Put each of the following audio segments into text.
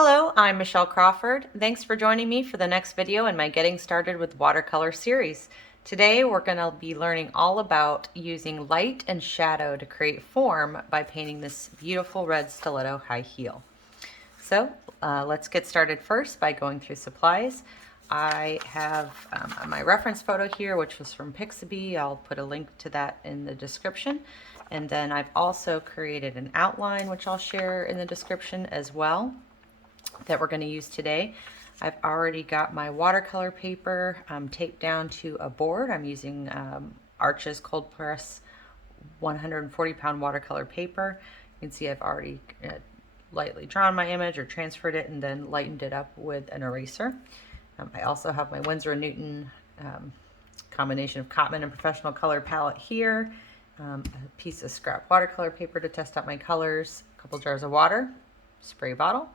Hello, I'm Michelle Crawford. Thanks for joining me for the next video in my Getting Started with Watercolor series. Today we're going to be learning all about using light and shadow to create form by painting this beautiful red stiletto high heel. So let's get started first by going through supplies. I have my reference photo here, which was from Pixabay. I'll put a link to that in the description. And then I've also created an outline, which I'll share in the description as well, that we're going to use today. I've already got my watercolor paper taped down to a board. I'm using Arches cold press 140-pound watercolor paper. You can see I've already lightly drawn my image or transferred it and then lightened it up with an eraser. I also have my Winsor & Newton combination of Cotman and Professional Color palette here, a piece of scrap watercolor paper to test out my colors, a couple jars of water, spray bottle,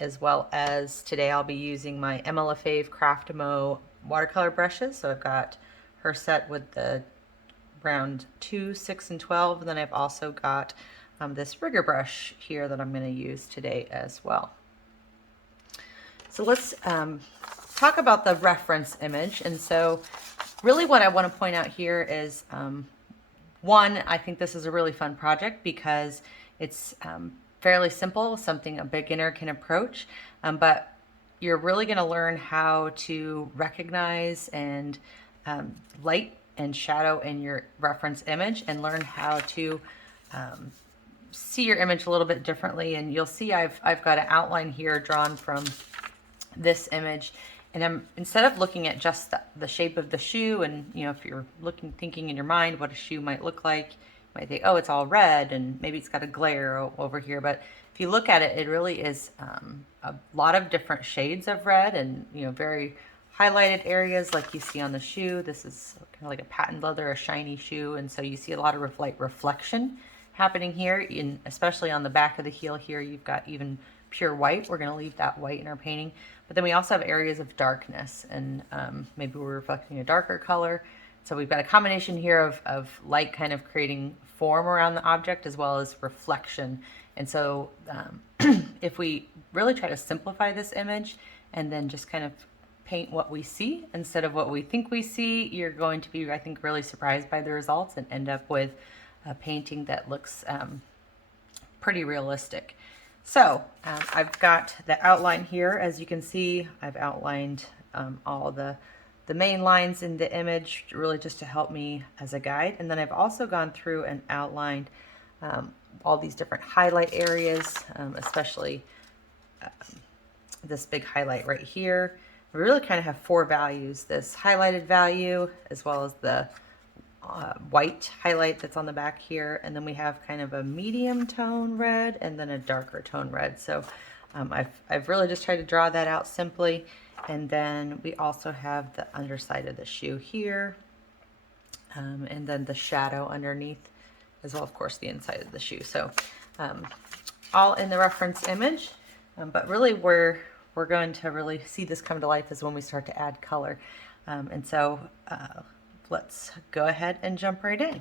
as well as today I'll be using my Emma Lefebvre Craft Mo watercolor brushes. So I've got her set with the round 2, 6, and 12, and then I've also got this rigger brush here that I'm going to use today as well. So let's talk about the reference image. And so really what I want to point out here is one, I think this is a really fun project because it's fairly simple, something a beginner can approach, but you're really going to learn how to recognize and light and shadow in your reference image and learn how to see your image a little bit differently. And you'll see I've got an outline here drawn from this image, and I'm, instead of looking at just the shape of the shoe, and if you're thinking in your mind what a shoe might look like, you might think, oh, it's all red and maybe it's got a glare over here. But if you look at it, it really is a lot of different shades of red, and very highlighted areas like you see on the shoe. This is kind of like a patent leather, a shiny shoe, and so you see a lot of light reflection happening here, especially on the back of the heel here. You've got even pure white. We're going to leave that white in our painting, but then we also have areas of darkness, and maybe we're reflecting a darker color. So we've got a combination here of light kind of creating form around the object as well as reflection. And so if we really try to simplify this image and then just kind of paint what we see instead of what we think we see, you're going to be, I think, really surprised by the results and end up with a painting that looks pretty realistic. So I've got the outline here. As you can see, I've outlined all the main lines in the image, really just to help me as a guide. And then I've also gone through and outlined all these different highlight areas, especially this big highlight right here. We really kind of have 4 values: this highlighted value, as well as the white highlight that's on the back here, and then we have kind of a medium tone red and then a darker tone red. So I've really just tried to draw that out simply. And then we also have the underside of the shoe here, and then the shadow underneath, as well, of course, the inside of the shoe. So all in the reference image, but really where we're going to really see this come to life is when we start to add color. And so let's go ahead and jump right in.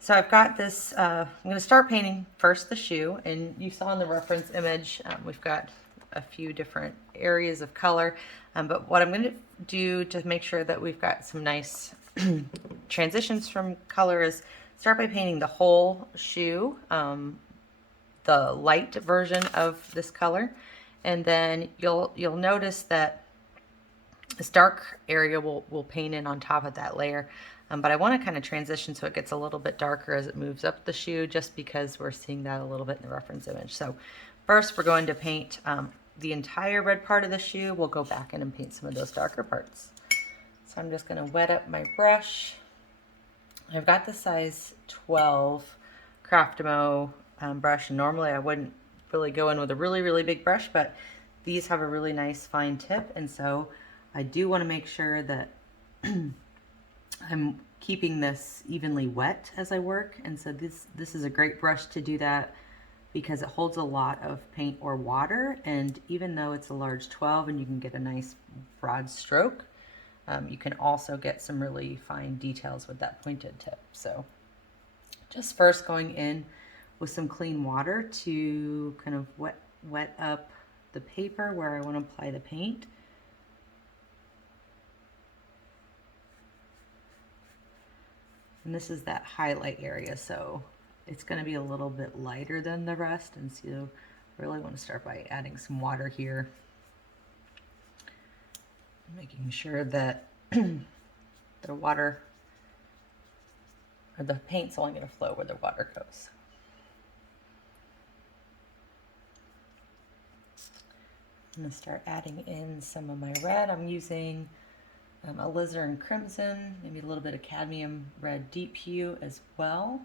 So I've got this, I'm going to start painting first the shoe, and you saw in the reference image, we've got a few different areas of color, but what I'm going to do to make sure that we've got some nice transitions from color is start by painting the whole shoe, the light version of this color, and then you'll notice that this dark area will paint in on top of that layer, but I want to kind of transition so it gets a little bit darker as it moves up the shoe, just because we're seeing that a little bit in the reference image. So first we're going to paint the entire red part of the shoe. We'll go back in and paint some of those darker parts. So I'm just going to wet up my brush. I've got the size 12 Craft Mo brush, and normally I wouldn't really go in with a really big brush, but these have a really nice fine tip, and so I do want to make sure that I'm keeping this evenly wet as I work. And so this is a great brush to do that because it holds a lot of paint or water, and even though it's a large 12 and you can get a nice broad stroke, you can also get some really fine details with that pointed tip. So just first going in with some clean water to kind of wet wet up the paper where I want to apply the paint. And this is that highlight area, so it's going to be a little bit lighter than the rest, and so you really want to start by adding some water here, making sure that the water or the paint's only going to flow where the water goes. I'm going to start adding in some of my red. I'm using alizarin crimson, maybe a little bit of cadmium red deep hue as well.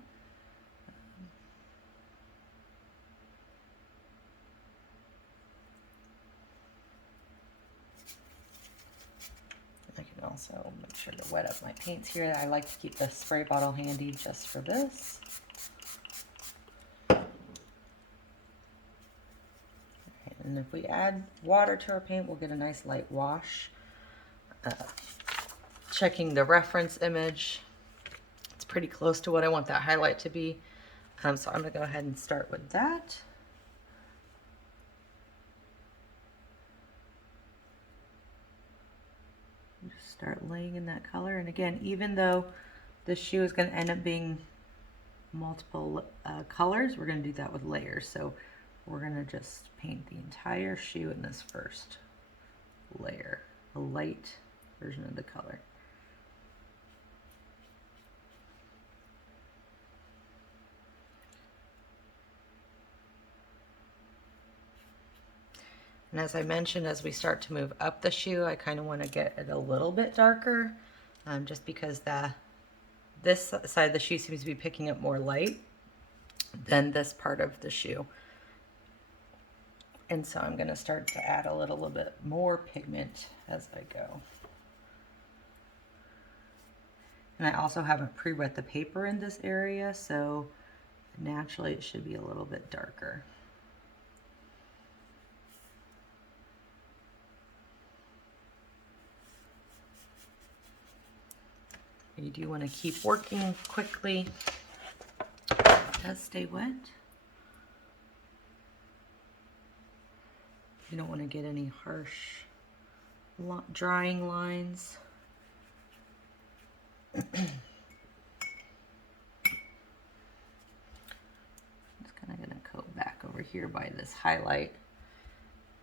I can also make sure to wet up my paints here. I like to keep the spray bottle handy just for this. And if we add water to our paint, we'll get a nice light wash. Checking the reference image. It's pretty close to what I want that highlight to be. So I'm going to go ahead and start with that. Just start laying in that color. And again, even though the shoe is going to end up being multiple colors, we're going to do that with layers. So we're going to just paint the entire shoe in this first layer, a light version of the color. And as I mentioned, as we start to move up the shoe, I kind of want to get it a little bit darker, just because this side of the shoe seems to be picking up more light than this part of the shoe. And so I'm going to start to add a little bit more pigment as I go. And I also haven't pre-wet the paper in this area, so naturally it should be a little bit darker. You do want to keep working quickly. It does stay wet. You don't want to get any harsh drying lines. Just kind of going to go back over here by this highlight.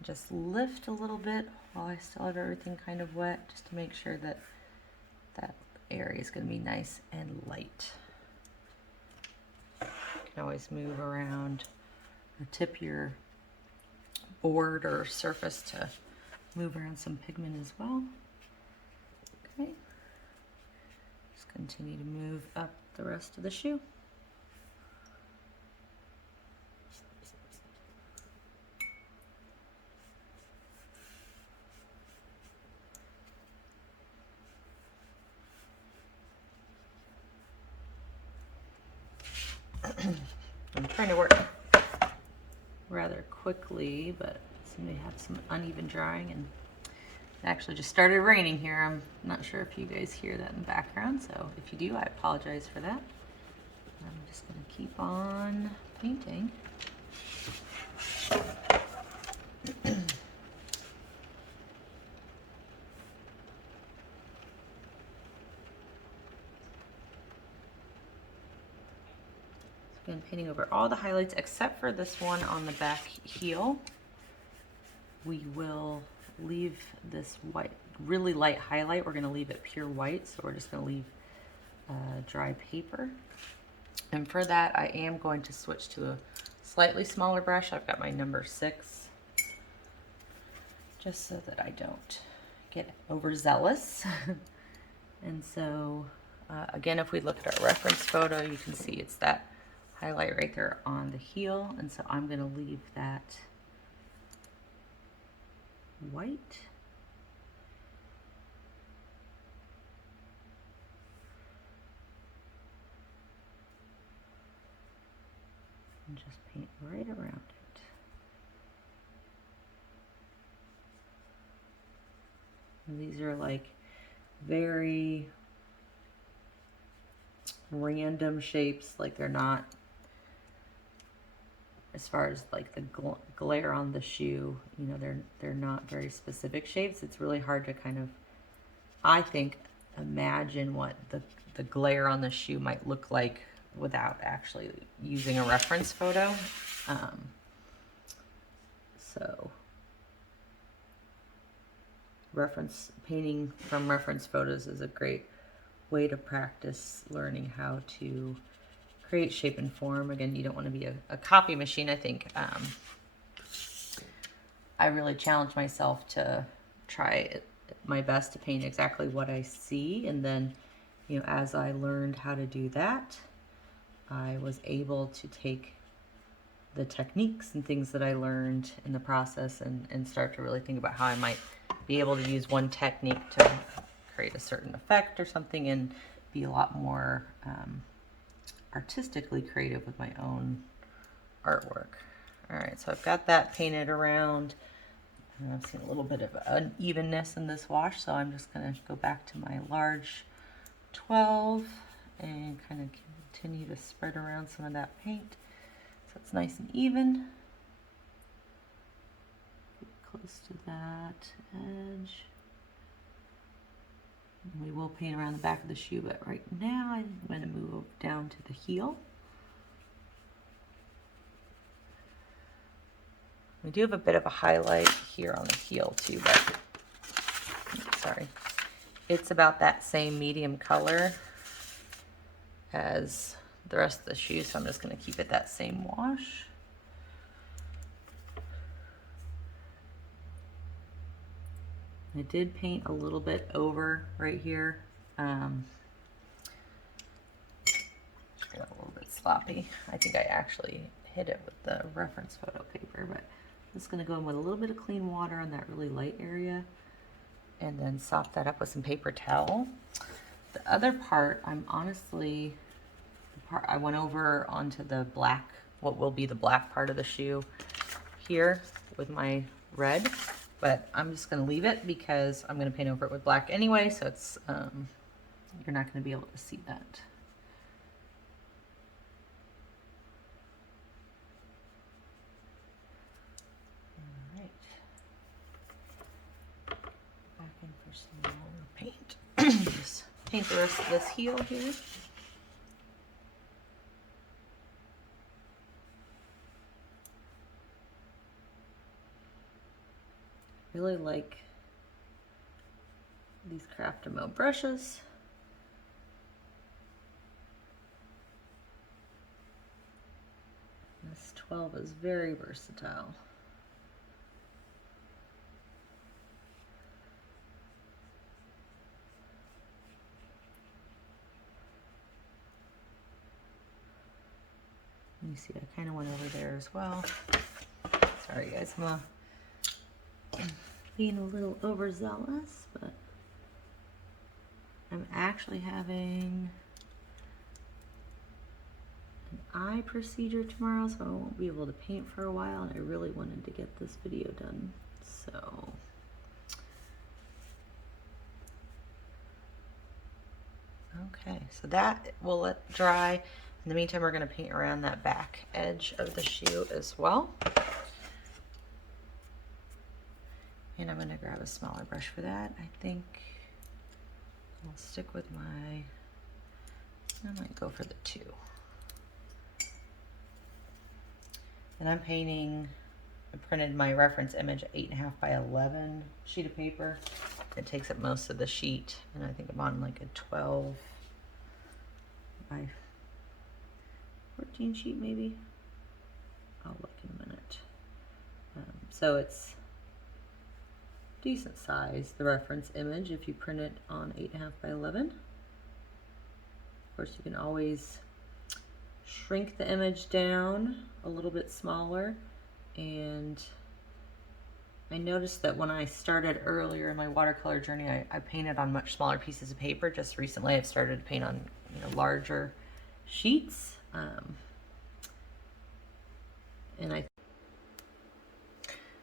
Just lift a little bit while I still have everything kind of wet, just to make sure that that area is going to be nice and light. You can always move around or tip your board or surface to move around some pigment as well. Okay, just continue to move up the rest of the shoe. I'm trying to work rather quickly, but somebody had some uneven drying, and it actually just started raining here. I'm not sure if you guys hear that in the background, so if you do, I apologize for that. I'm just going to keep on painting. Again, painting over all the highlights except for this one on the back heel. We will leave this white, really light highlight. We're going to leave it pure white, so we're just going to leave dry paper. And for that, I am going to switch to a slightly smaller brush. I've got my number 6, just so that I don't get overzealous. And so, again, if we look at our reference photo, you can see it's that highlight right there on the heel, and so I'm going to leave that white. And just paint right around it. And these are like very random shapes, like they're not as far as like the glare on the shoe, you know, they're not very specific shapes. It's really hard to kind of, I think, imagine what the glare on the shoe might look like without actually using a reference photo. So painting from reference photos is a great way to practice learning how to create shape and form. Again, you don't want to be a copy machine. I think I really challenged myself to try my best to paint exactly what I see, and then, you know, as I learned how to do that, I was able to take the techniques and things that I learned in the process and start to really think about how I might be able to use one technique to create a certain effect or something, and be a lot more artistically creative with my own artwork. All right, so I've got that painted around, and I've seen a little bit of unevenness in this wash, so I'm just going to go back to my large 12 and kind of continue to spread around some of that paint so it's nice and even. Get close to that edge. And we will paint around the back of the shoe, but right now I'm going to move down to the heel. We do have a bit of a highlight here on the heel too, but sorry, it's about that same medium color as the rest of the shoe, so I'm just going to keep it that same wash. I did paint a little bit over right here. Got a little bit sloppy. I think I actually hit it with the reference photo paper, but I'm just going to go in with a little bit of clean water on that really light area and then sop that up with some paper towel. The other part, I'm honestly, I went over onto the black, what will be the black part of the shoe here with my red, but I'm just going to leave it because I'm going to paint over it with black anyway, so it's you're not going to be able to see that. All right, back in for some more paint. Just paint the rest of this heel here. Really like these Craft-A-Mo brushes. This 12 is very versatile. You see, I kind of went over there as well. Sorry guys, I'm being a little overzealous, but I'm actually having an eye procedure tomorrow, so I won't be able to paint for a while, and I really wanted to get this video done. So okay, so that will let dry. In the meantime, we're going to paint around that back edge of the shoe as well. And I'm going to grab a smaller brush for that. I think I'll stick with I might go for the 2. And I'm painting, I printed my reference image 8.5 by 11 sheet of paper. It takes up most of the sheet, and I think I'm on like a 12 by 14 sheet maybe. I'll look in a minute. So it's decent size, the reference image, if you print it on 8.5 by 11. Of course, you can always shrink the image down a little bit smaller, and I noticed that when I started earlier in my watercolor journey, I painted on much smaller pieces of paper. Just recently I've started to paint on, you know, larger sheets, and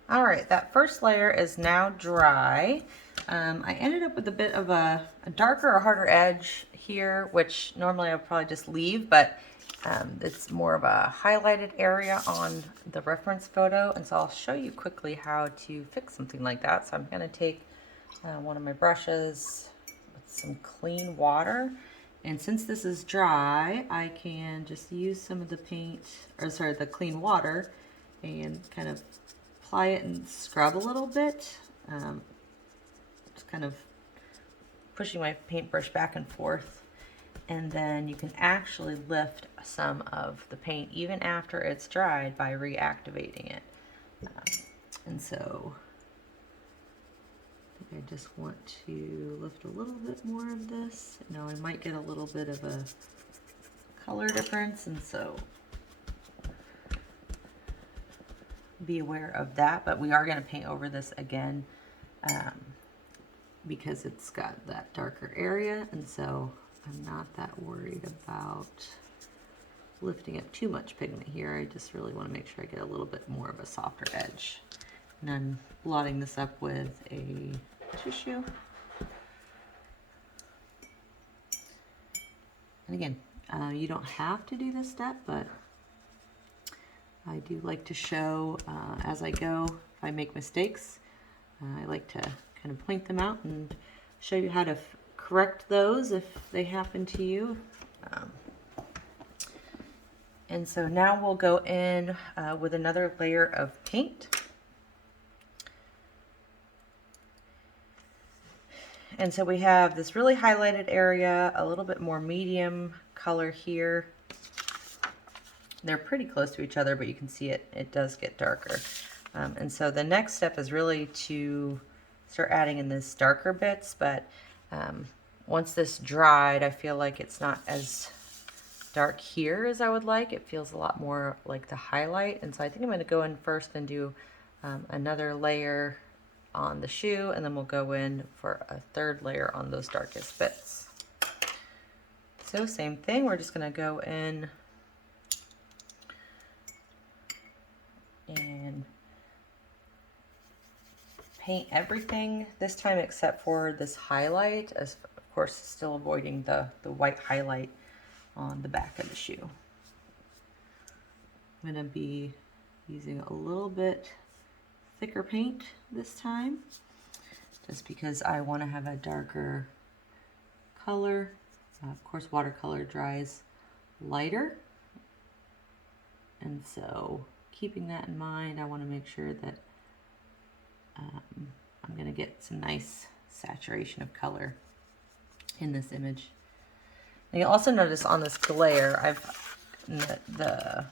all right, that first layer is now dry. I ended up with a bit of a darker or harder edge here, which normally I would probably just leave, but It's more of a highlighted area on the reference photo, and so I'll show you quickly how to fix something like that. So I'm going to take one of my brushes with some clean water, and since this is dry, I can just use some of the paint, or sorry, the clean water, and kind of apply it and scrub a little bit. Just kind of pushing my paintbrush back and forth. And then you can actually lift some of the paint even after it's dried by reactivating it. And so I think I just want to lift a little bit more of this. Now I might get a little bit of a color difference, and so be aware of that. But we are going to paint over this again because it's got that darker area, and so I'm not that worried about lifting up too much pigment here. I just really want to make sure I get a little bit more of a softer edge. And I'm blotting this up with a tissue. And again, you don't have to do this step, but I do like to show as I go if I make mistakes. I like to kind of point them out and show you how to correct those if they happen to you. And so now we'll go in with another layer of paint. And so we have this really highlighted area, a little bit more medium color here. They're pretty close to each other, but you can see it does get darker. And so the next step is really to start adding in this darker bits, but once this dried, I feel like it's not as dark here as I would like. It feels a lot more like the highlight. And so I think I'm going to go in first and do another layer on the shoe, and then we'll go in for a third layer on those darkest bits. So same thing, we're just going to go in and paint everything this time except for this highlight, as of course still avoiding the white highlight on the back of the shoe. I'm going to be using a little bit thicker paint this time, just because I want to have a darker color. Of course, watercolor dries lighter, and so keeping that in mind, I want to make sure that I'm going to get some nice saturation of color in this image. And you'll also notice on this glare, the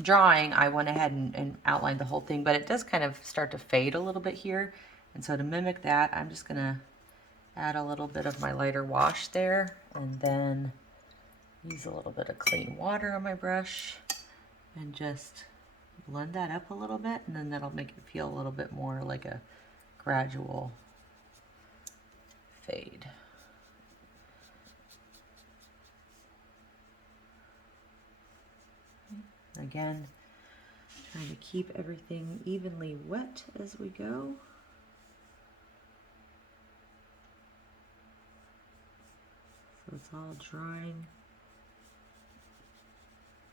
drawing, I went ahead and outlined the whole thing, but it does kind of start to fade a little bit here. And so to mimic that, I'm just going to add a little bit of my lighter wash there, and then use a little bit of clean water on my brush and just blend that up a little bit, and then that'll make it feel a little bit more like a gradual fade. Again, trying to keep everything evenly wet as we go. So it's all drying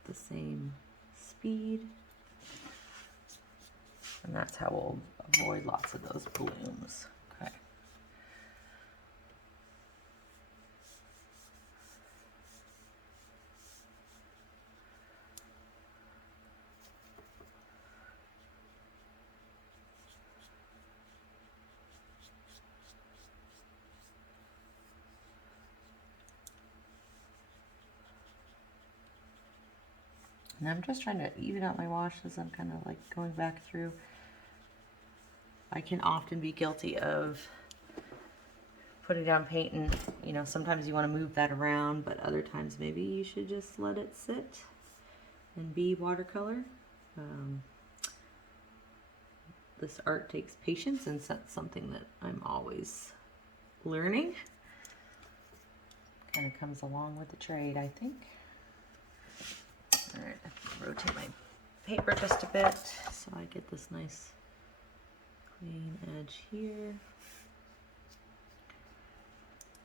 at the same speed. And that's how we'll avoid lots of those blooms. Okay. And I'm just trying to even out my wash as I'm kind of like going back through. I can often be guilty of putting down paint, and you know, sometimes you want to move that around, but other times maybe you should just let it sit and be watercolor. This art takes patience, and that's something that I'm always learning. Kind of comes along with the trade, I think. All right, I rotate my paper just a bit so I get this nice clean edge here.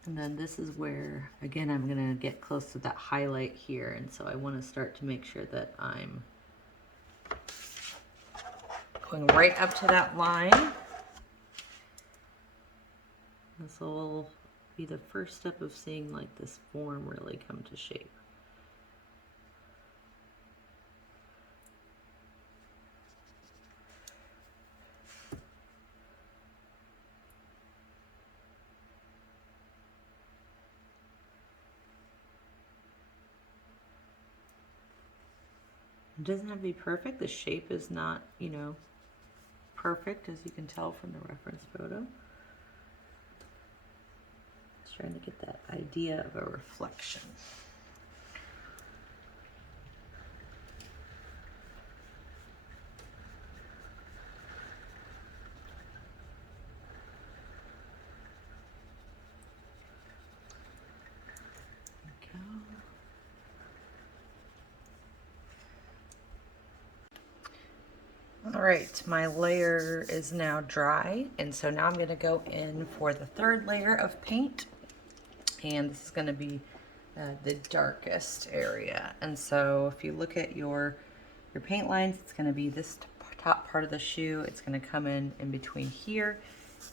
And then this is where, again, I'm gonna get close to that highlight here, and so I wanna start to make sure that I'm going right up to that line. This will be the first step of seeing like this form really come to shape. It doesn't have to be perfect. The shape is not, you know, perfect, as you can tell from the reference photo. Just trying to get that idea of a reflection. There we go. All right, my layer is now dry, and so now I'm going to go in for the third layer of paint, and this is going to be the darkest area. And so if you look at your paint lines, it's going to be this top part of the shoe. It's going to come in between here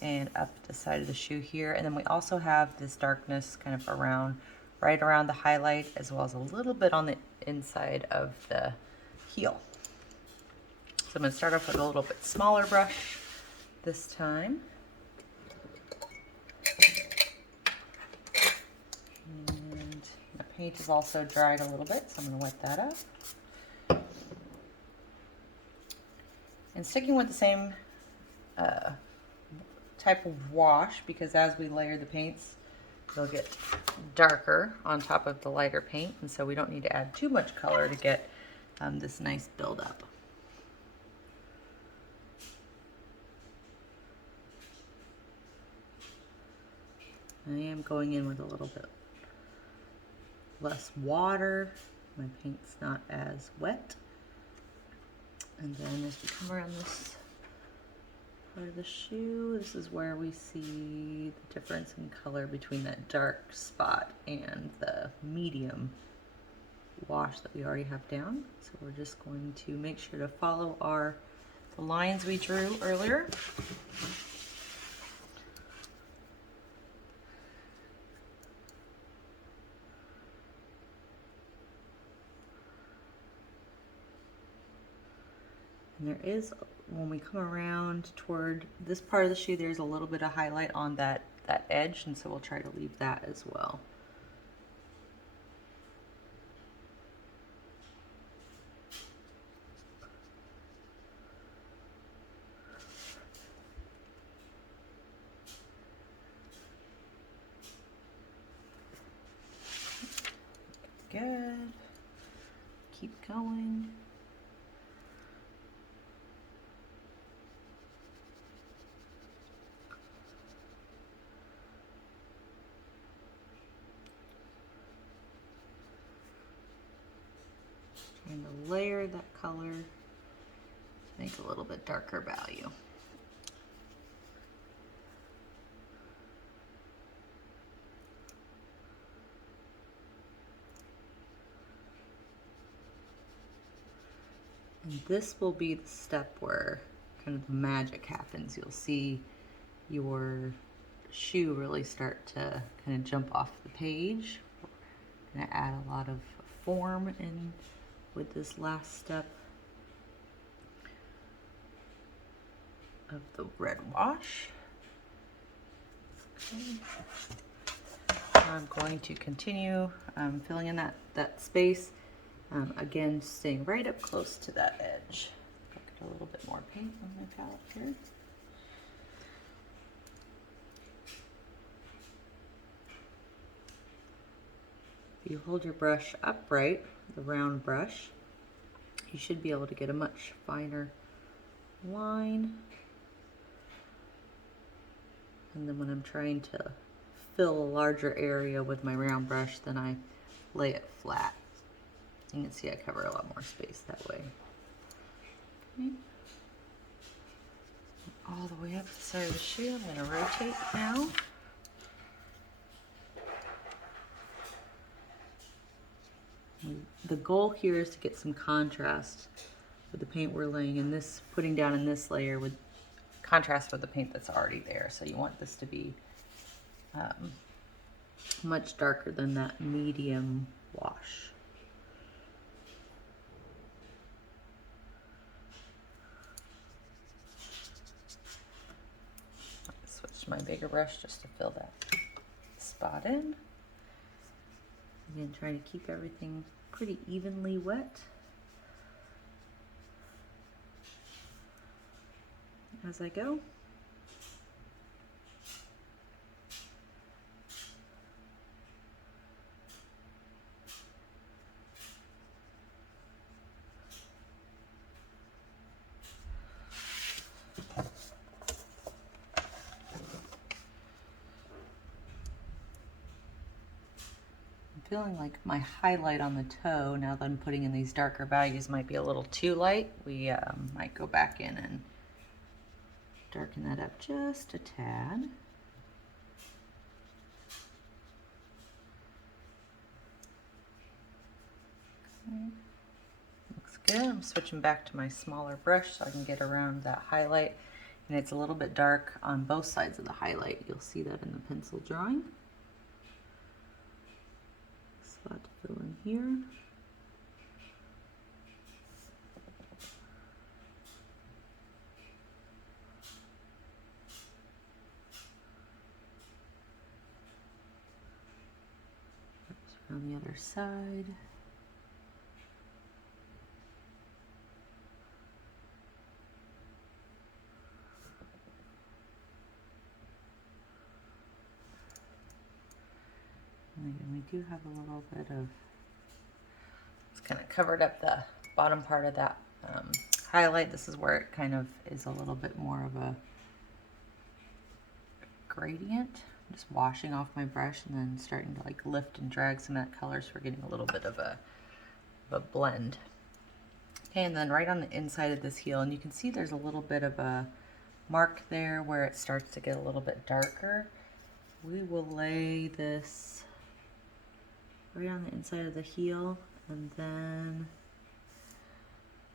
and up the side of the shoe here, and then we also have this darkness kind of around, right around the highlight, as well as a little bit on the inside of the heel. So I'm going to start off with a little bit smaller brush this time. And the paint is also dried a little bit, so I'm going to wet that up. And sticking with the same type of wash, because as we layer the paints, they'll get darker on top of the lighter paint, and so we don't need to add too much color to get this nice buildup. I am going in with a little bit less water. My paint's not as wet. And then as we come around this part of the shoe, this is where we see the difference in color between that dark spot and the medium wash that we already have down. So we're just going to make sure to follow the lines we drew earlier. And there is, when we come around toward this part of the shoe, there's a little bit of highlight on that edge, and so we'll try to leave that as well. Good. Keep going. Trying to layer that color, make a little bit darker value. And this will be the step where kind of the magic happens. You'll see your shoe really start to kind of jump off the page. We're going to add a lot of form in with this last step of the red wash. Okay. I'm going to continue filling in that space. Again, staying right up close to that edge. I'll get a little bit more paint on my palette here. If you hold your brush upright, the round brush, you should be able to get a much finer line. And then when I'm trying to fill a larger area with my round brush, then I lay it flat. You can see I cover a lot more space that way. Okay. All the way up the side of the shoe. I'm going to rotate now. the goal here is to get some contrast with the paint we're laying in this, putting down in this layer with contrast with the paint that's already there. So you want this to be much darker than that medium wash. Switch to my bigger brush just to fill that spot in. Again, trying to keep everything pretty evenly wet as I go. Feeling like my highlight on the toe, now that I'm putting in these darker values, might be a little too light. We might go back in and darken that up just a tad. Okay. Looks good. I'm switching back to my smaller brush so I can get around that highlight. And it's a little bit dark on both sides of the highlight. You'll see that in the pencil drawing. Spot to fill in here. On the other side. And again, we do have a little bit of, it's kind of covered up the bottom part of that highlight. This is where it kind of is a little bit more of a gradient. I'm just washing off my brush and then starting to like lift and drag some of that color so we're getting a little bit of a blend. Okay, and then right on the inside of this heel, and you can see there's a little bit of a mark there where it starts to get a little bit darker. We will lay this right on the inside of the heel and then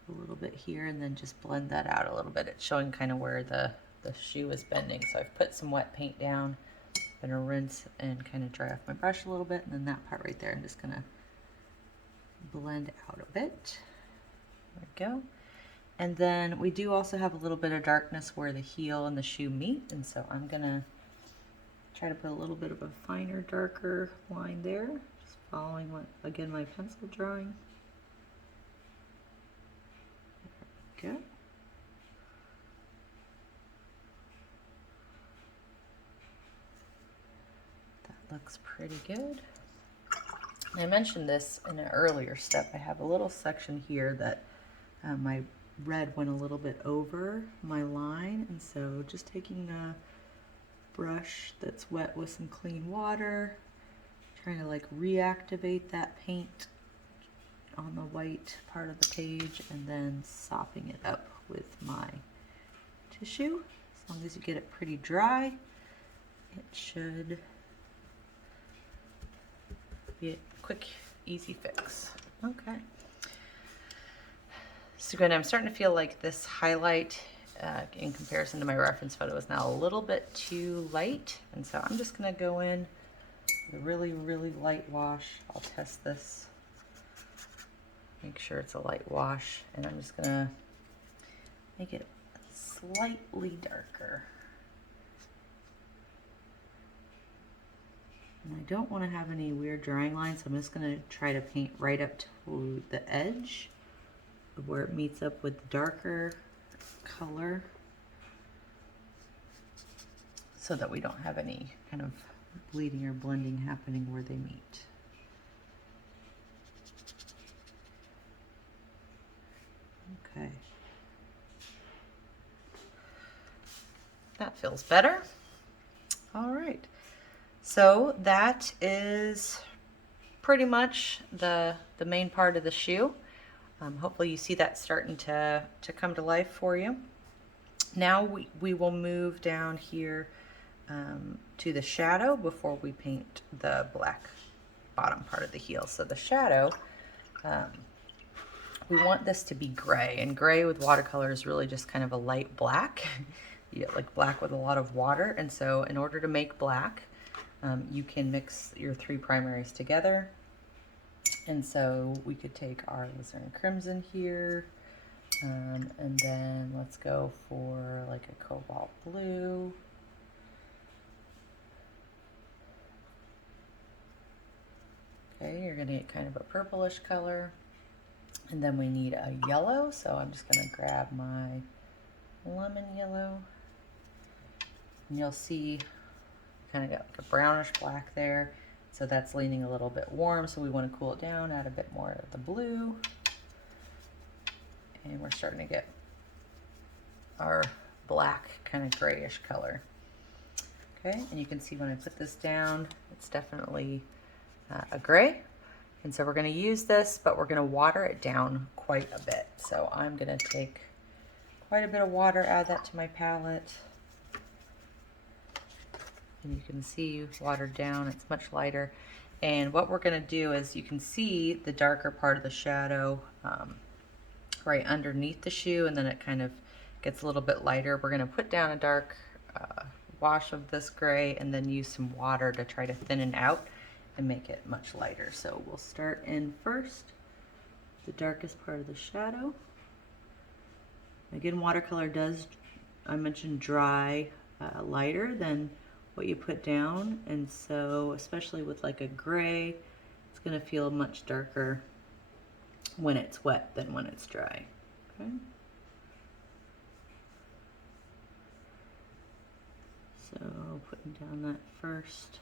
a little bit here, and then just blend that out a little bit. It's showing kind of where the shoe is bending. So I've put some wet paint down. I'm gonna rinse and kind of dry off my brush a little bit, and then that part right there I'm just gonna blend out a bit. There we go. And then we do also have a little bit of darkness where the heel and the shoe meet, and so I'm gonna try to put a little bit of a finer, darker line there, just following what, again, my pencil drawing. There we go. Looks pretty good. I mentioned this in an earlier step. I have a little section here that my red went a little bit over my line, and so just taking a brush that's wet with some clean water, trying to like reactivate that paint on the white part of the page, and then sopping it up with my tissue. As long as you get it pretty dry, it should be a quick, easy fix. Okay. So good. I'm starting to feel like this highlight in comparison to my reference photo is now a little bit too light. And so I'm just going to go in with a really, really light wash. I'll test this. Make sure it's a light wash. And I'm just going to make it slightly darker. And I don't want to have any weird drying lines, so I'm just going to try to paint right up to the edge of where it meets up with the darker color, so that we don't have any kind of bleeding or blending happening where they meet. Okay. That feels better. All right. So that is pretty much the main part of the shoe. Hopefully you see that starting to come to life for you. Now we will move down here to the shadow before we paint the black bottom part of the heel. So the shadow, we want this to be gray, and gray with watercolor is really just kind of a light black. You get like black with a lot of water, and so in order to make black, you can mix your 3 primaries together. And so we could take our alizarin crimson here, and then let's go for like a cobalt blue. Okay, you're gonna get kind of a purplish color. And then we need a yellow, so I'm just gonna grab my lemon yellow. And you'll see kind of got like a brownish black there. So that's leaning a little bit warm, so we want to cool it down, add a bit more of the blue. And we're starting to get our black kind of grayish color. Okay, and you can see when I put this down, it's definitely a gray. And so we're going to use this, but we're going to water it down quite a bit. So I'm going to take quite a bit of water, add that to my palette. And you can see watered down, it's much lighter. And what we're going to do is you can see the darker part of the shadow right underneath the shoe, and then it kind of gets a little bit lighter. We're going to put down a dark wash of this gray and then use some water to try to thin it out and make it much lighter. So we'll start in first, the darkest part of the shadow. Again, watercolor does, I mentioned, dry lighter than what you put down, and so especially with like a gray, it's going to feel much darker when it's wet than when it's dry. Okay. So putting down that first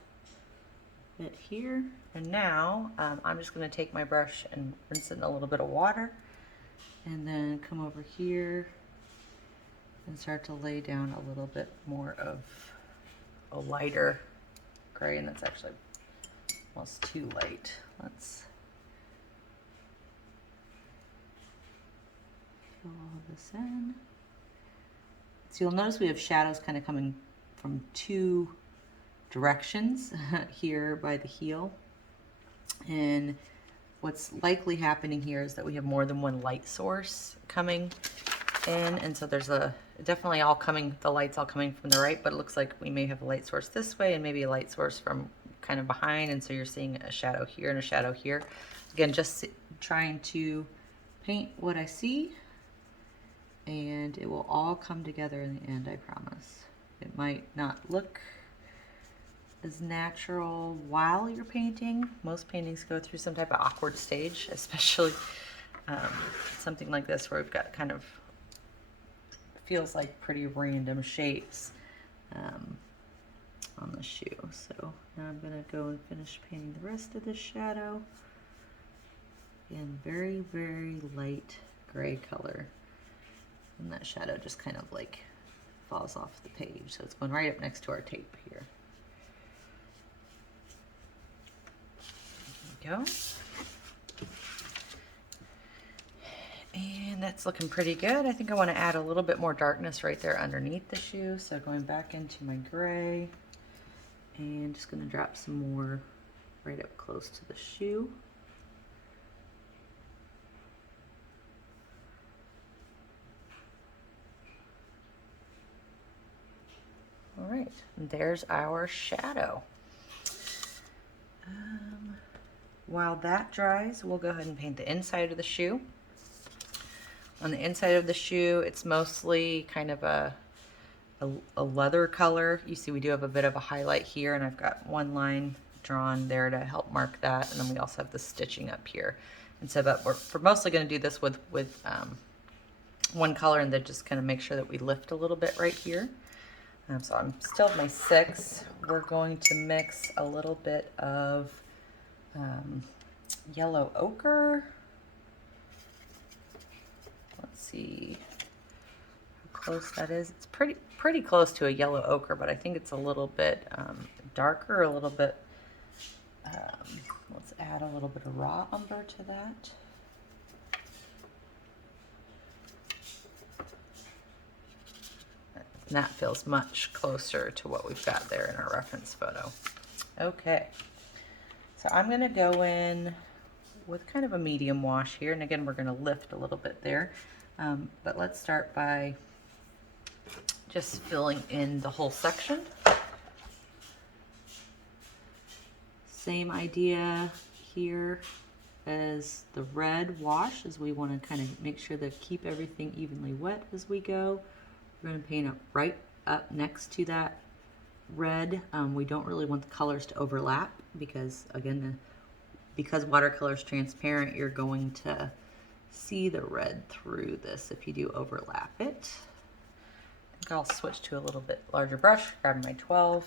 bit here, and now I'm just going to take my brush and rinse it in a little bit of water, and then come over here and start to lay down a little bit more of a lighter gray, and that's actually almost too light. Let's fill all of this in. So you'll notice we have shadows kind of coming from 2 directions here by the heel, and what's likely happening here is that we have more than one light source coming in, and so there's definitely the lights all coming from the right, but it looks like we may have a light source this way and maybe a light source from kind of behind, and so you're seeing a shadow here and a shadow here. Again, just trying to paint what I see, and it will all come together in the end, I promise. It might not look as natural while you're painting. Most paintings go through some type of awkward stage, especially something like this where we've got kind of feels like pretty random shapes on the shoe. So now I'm going to go and finish painting the rest of the shadow. Again, very, very light gray color. And that shadow just kind of like falls off the page. So it's going right up next to our tape here. There we go. And that's looking pretty good. I think I want to add a little bit more darkness right there underneath the shoe. So going back into my gray and just going to drop some more right up close to the shoe. All right, and there's our shadow. While that dries, we'll go ahead and paint the inside of the shoe. On the inside of the shoe, it's mostly kind of a leather color. You see we do have a bit of a highlight here, and I've got one line drawn there to help mark that, and then we also have the stitching up here. And so, but we're mostly going to do this with one color, and then just kind of make sure that we lift a little bit right here. So I'm still at my 6. We're going to mix a little bit of yellow ochre. Let's see how close that is. It's pretty close to a yellow ochre, but I think it's a little bit darker, a little bit, let's add a little bit of raw umber to that. And that feels much closer to what we've got there in our reference photo. Okay, so I'm gonna go in with kind of a medium wash here. And again, we're going to lift a little bit there. But let's start by just filling in the whole section. Same idea here as the red wash, as we want to kind of make sure to keep everything evenly wet as we go. We're going to paint it right up next to that red. We don't really want the colors to overlap because, again, because watercolor is transparent, you're going to see the red through this if you do overlap it. I think I'll switch to a little bit larger brush, grab my 12,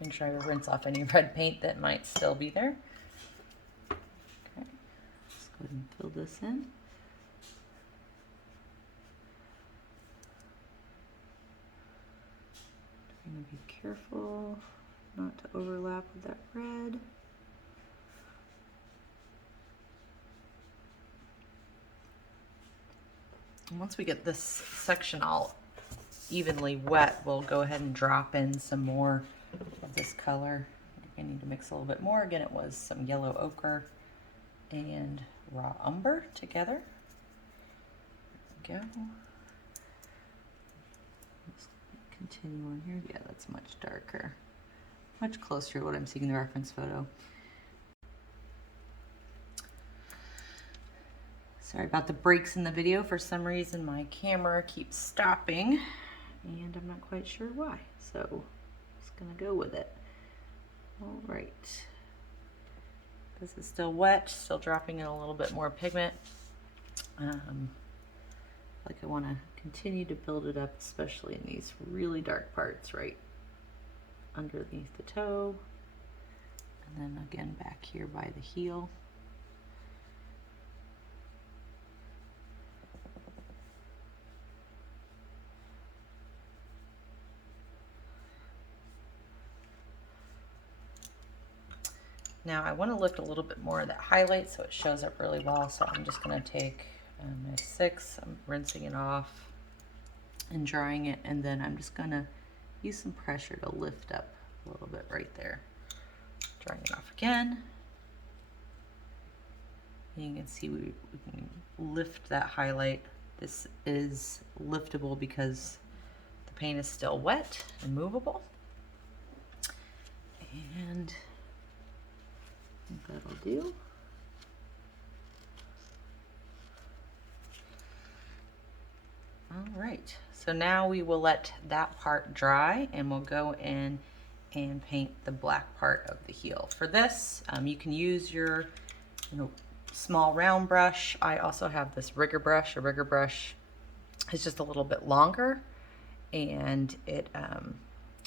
make sure I rinse off any red paint that might still be there. Okay, let's go ahead and fill this in. Trying to be careful not to overlap with that red. And once we get this section all evenly wet, we'll go ahead and drop in some more of this color. I need to mix a little bit more. Again, it was some yellow ochre and raw umber together. There we go. Let's continue on here. Yeah, that's much darker. Much closer to what I'm seeing in the reference photo. Sorry about the breaks in the video. For some reason my camera keeps stopping and I'm not quite sure why. So just gonna go with it. All right. This is still wet, still dropping in a little bit more pigment. Like I wanna continue to build it up, especially in these really dark parts right underneath the toe. And then again back here by the heel. Now I want to lift a little bit more of that highlight so it shows up really well. So I'm just going to take my 6, I'm rinsing it off and drying it, and then I'm just going to use some pressure to lift up a little bit right there. Drying it off again. And you can see we can lift that highlight. This is liftable because the paint is still wet and movable. And that'll do. All right, so now we will let that part dry and we'll go in and paint the black part of the heel. For this, you can use your small round brush. I also have this rigger brush. A rigger brush is just a little bit longer, and it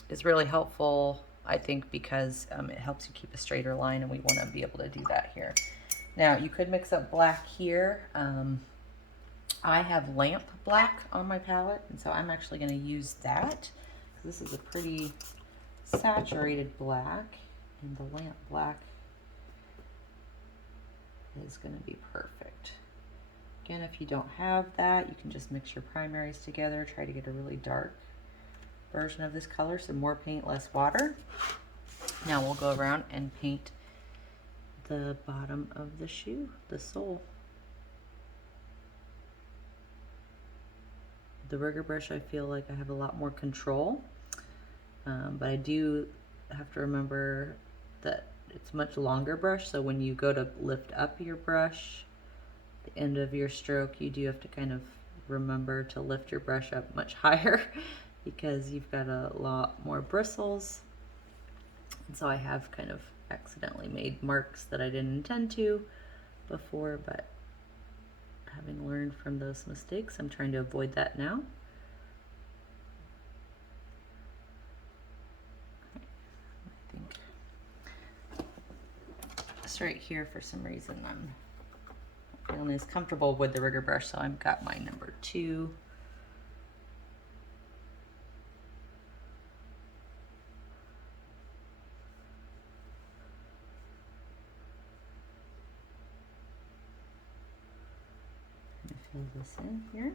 is really helpful, I think, because it helps you keep a straighter line, and we want to be able to do that here. Now you could mix up black here. I have lamp black on my palette, and so I'm actually going to use that. This is a pretty saturated black, and the lamp black is going to be perfect. Again, if you don't have that, you can just mix your primaries together. Try to get a really dark version of this color, so more paint, less water. Now we'll go around and paint the bottom of the shoe, the sole. The rigger brush, I feel like I have a lot more control, but I do have to remember that it's a much longer brush, so when you go to lift up your brush, the end of your stroke, you do have to kind of remember to lift your brush up much higher because you've got a lot more bristles. And so I have kind of accidentally made marks that I didn't intend to before, but having learned from those mistakes, I'm trying to avoid that now. I think just right here, for some reason, I'm not feeling as comfortable with the rigger brush, so I've got my number 2. Fill this in here.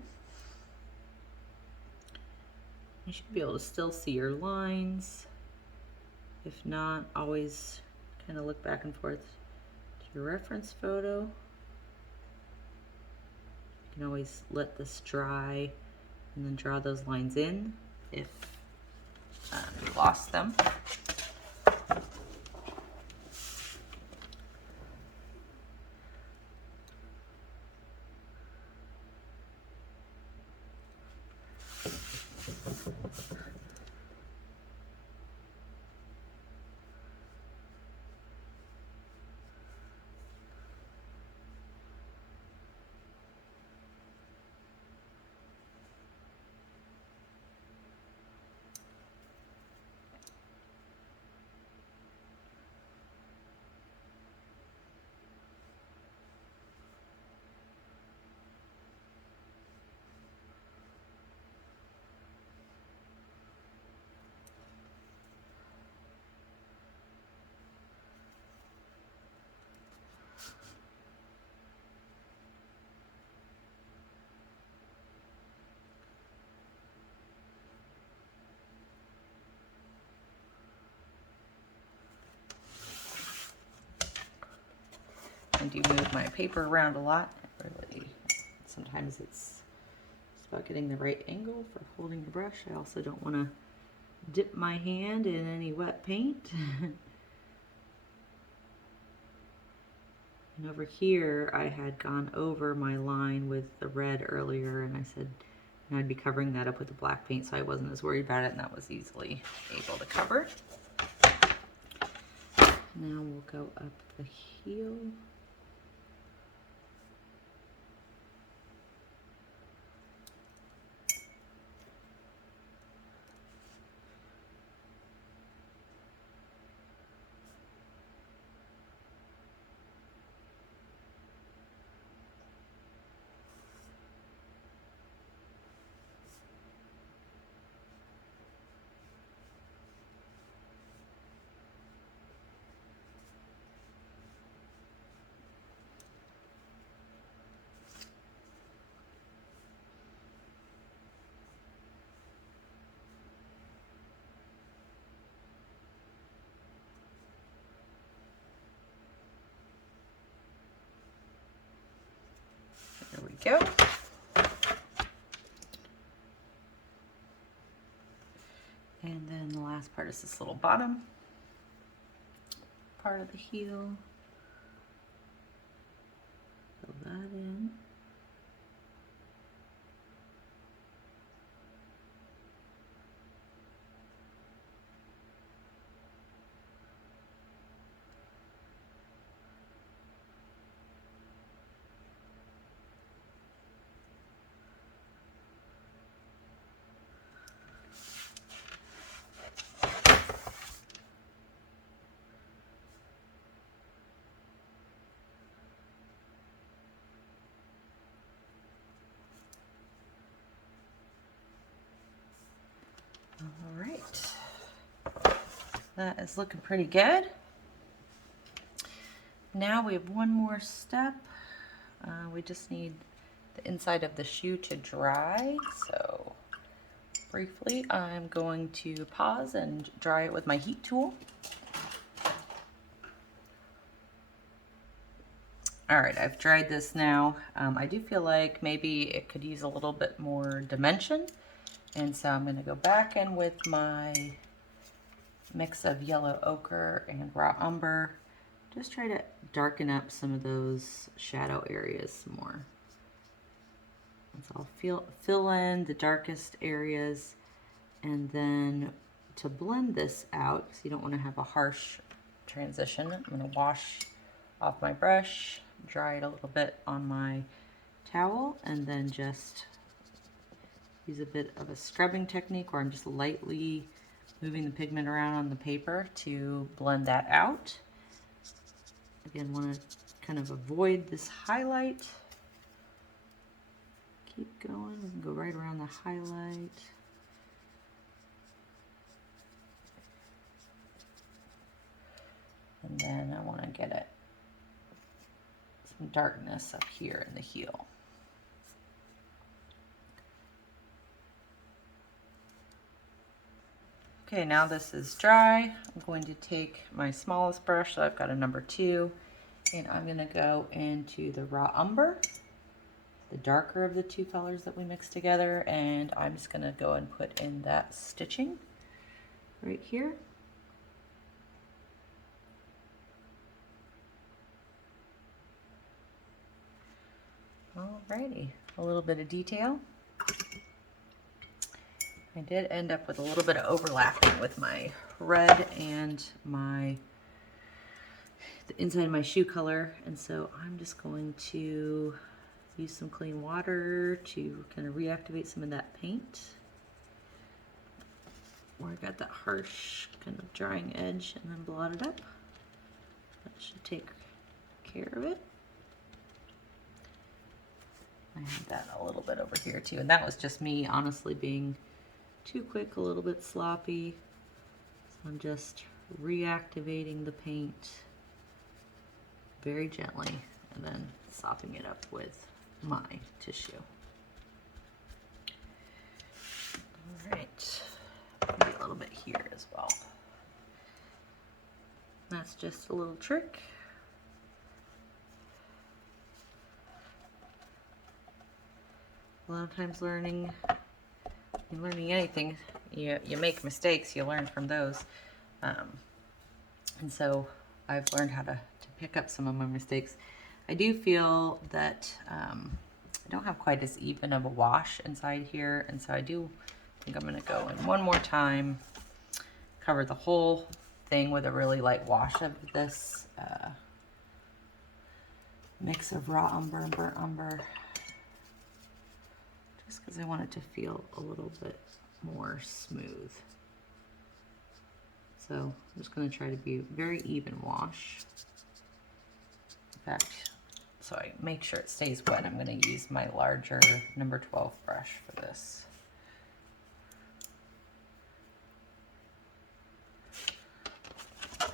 You should be able to still see your lines. If not, always kind of look back and forth to your reference photo. You can always let this dry and then draw those lines in if you lost them. I do move my paper around a lot. Really, sometimes it's about getting the right angle for holding the brush. I also don't want to dip my hand in any wet paint. And over here, I had gone over my line with the red earlier, and I said I'd be covering that up with the black paint, so I wasn't as worried about it, and that was easily able to cover. Now we'll go up the heel. There we go. And then the last part is this little bottom part of the heel. Fill that in. All right, that is looking pretty good. Now we have one more step. We just need the inside of the shoe to dry. So briefly, I'm going to pause and dry it with my heat tool. All right, I've dried this now. I do feel like maybe it could use a little bit more dimension. And so I'm gonna go back in with my mix of yellow ochre and raw umber. Just try to darken up some of those shadow areas some more. And so I'll fill in the darkest areas, and then to blend this out, because you don't want to have a harsh transition, I'm going to wash off my brush, dry it a little bit on my towel, and then just use a bit of a scrubbing technique where I'm just lightly moving the pigment around on the paper to blend that out. Again, want to kind of avoid this highlight. Keep going, we can go right around the highlight. And then I want to get it some darkness up here in the heel. Okay, now this is dry. I'm going to take my smallest brush, so I've got a number 2, And I'm gonna go into the raw umber, the darker of the two colors that we mixed together, and I'm just gonna go and put in that stitching right here. Alrighty, a little bit of detail. I did end up with a little bit of overlapping with my red and the inside of my shoe color, and so I'm just going to use some clean water to kind of reactivate some of that paint where I got that harsh kind of drying edge, and then blot it up. That should take care of it. I have that a little bit over here too, and that was just me honestly being too quick, a little bit sloppy. So I'm just reactivating the paint very gently and then sopping it up with my tissue. All right, maybe a little bit here as well. That's just a little trick. A lot of times learning anything, you make mistakes, you learn from those. And so I've learned how to pick up some of my mistakes. I do feel that I don't have quite as even of a wash inside here, and so I do think I'm gonna go in one more time, cover the whole thing with a really light wash of this mix of raw umber and burnt umber, just because I want it to feel a little bit more smooth. So I'm just going to try to be very even wash. In fact, so I make sure it stays wet, I'm going to use my larger number 12 brush for this.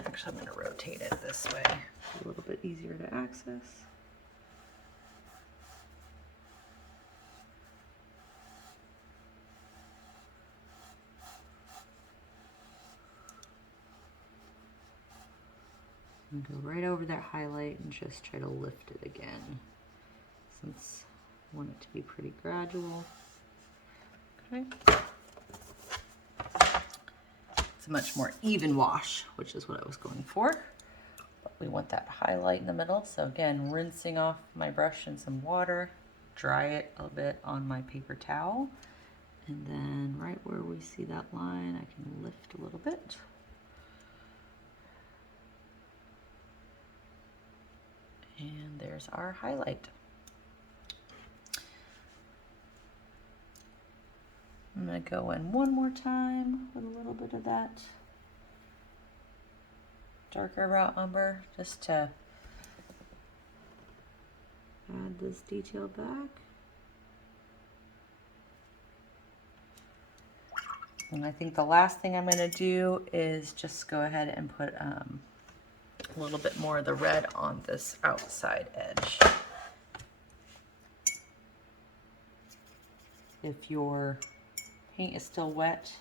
Actually, I'm going to rotate it this way, a little bit easier to access. And go right over that highlight and just try to lift it again, since I want it to be pretty gradual. Okay. It's a much more even wash, which is what I was going for. But we want that highlight in the middle. So again, rinsing off my brush in some water, dry it a bit on my paper towel, and then right where we see that line, I can lift a little bit. And there's our highlight. I'm going to go in one more time with a little bit of that darker raw umber, just to add this detail back. And I think the last thing I'm going to do is just go ahead and put a little bit more of the red on this outside edge. If your paint is still wet,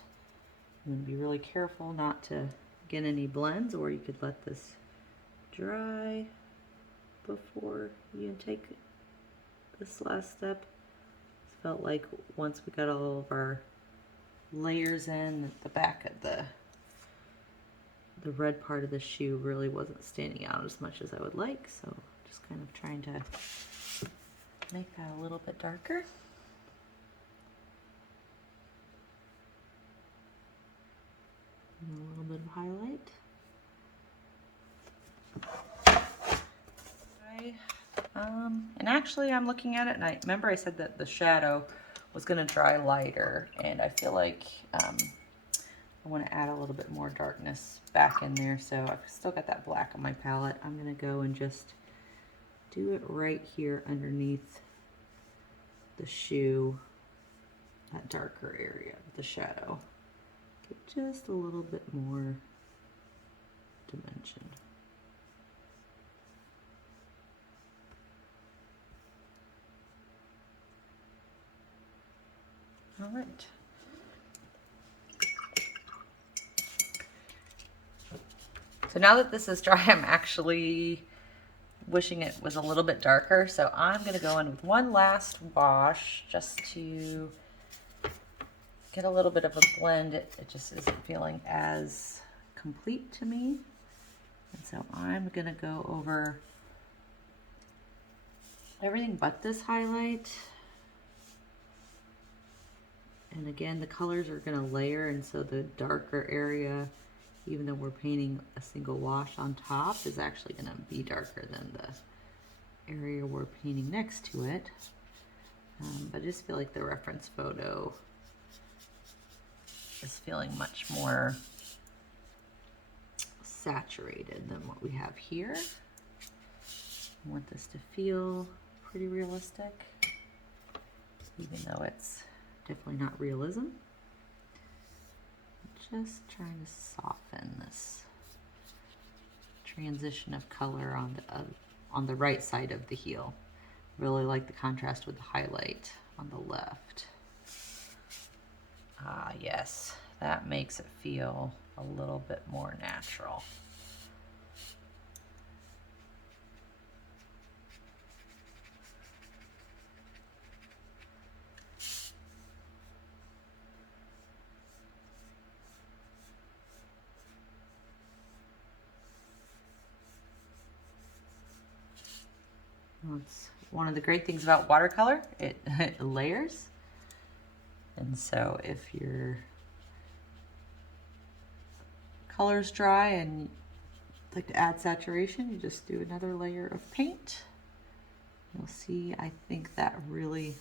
I'm going to be really careful not to get any blends, or you could let this dry before you take this last step. It felt like once we got all of our layers in, the back of the red part of the shoe really wasn't standing out as much as I would like, so just kind of trying to make that a little bit darker. And a little bit of highlight. And actually I'm looking at it, and I remember I said that the shadow was going to dry lighter, and I feel like I want to add a little bit more darkness back in there. So I've still got that black on my palette. I'm going to go and just do it right here underneath the shoe, that darker area of the shadow. Get just a little bit more dimension. All right. So now that this is dry, I'm actually wishing it was a little bit darker, so I'm gonna go in with one last wash just to get a little bit of a blend. It just isn't feeling as complete to me. And so I'm gonna go over everything but this highlight. And again, the colors are gonna layer, and so the darker area, even though we're painting a single wash on top, is actually gonna be darker than the area we're painting next to it. But I just feel like the reference photo is feeling much more saturated than what we have here. I want this to feel pretty realistic, even though it's definitely not realism. Just trying to soften this transition of color on the right side of the heel. Really like the contrast with the highlight on the left. Ah, yes, that makes it feel a little bit more natural. It's one of the great things about watercolor. It layers. And so if your color's dry and like to add saturation, you just do another layer of paint. You'll see, I think that really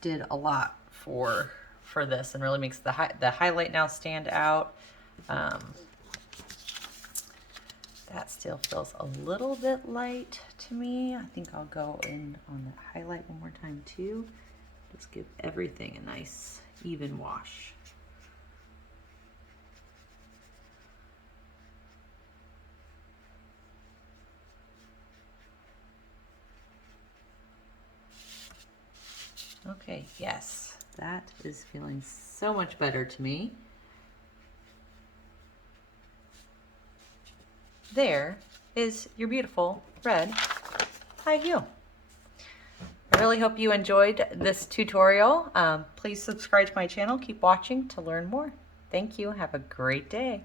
did a lot for this and really makes the highlight now stand out. That still feels a little bit light to me. I think I'll go in on the highlight one more time too. Just give everything a nice even wash. Okay, yes, that is feeling so much better to me. There is your beautiful red high heel. I really hope you enjoyed this tutorial. Please subscribe to my channel. Keep watching to learn more. Thank you. Have a great day.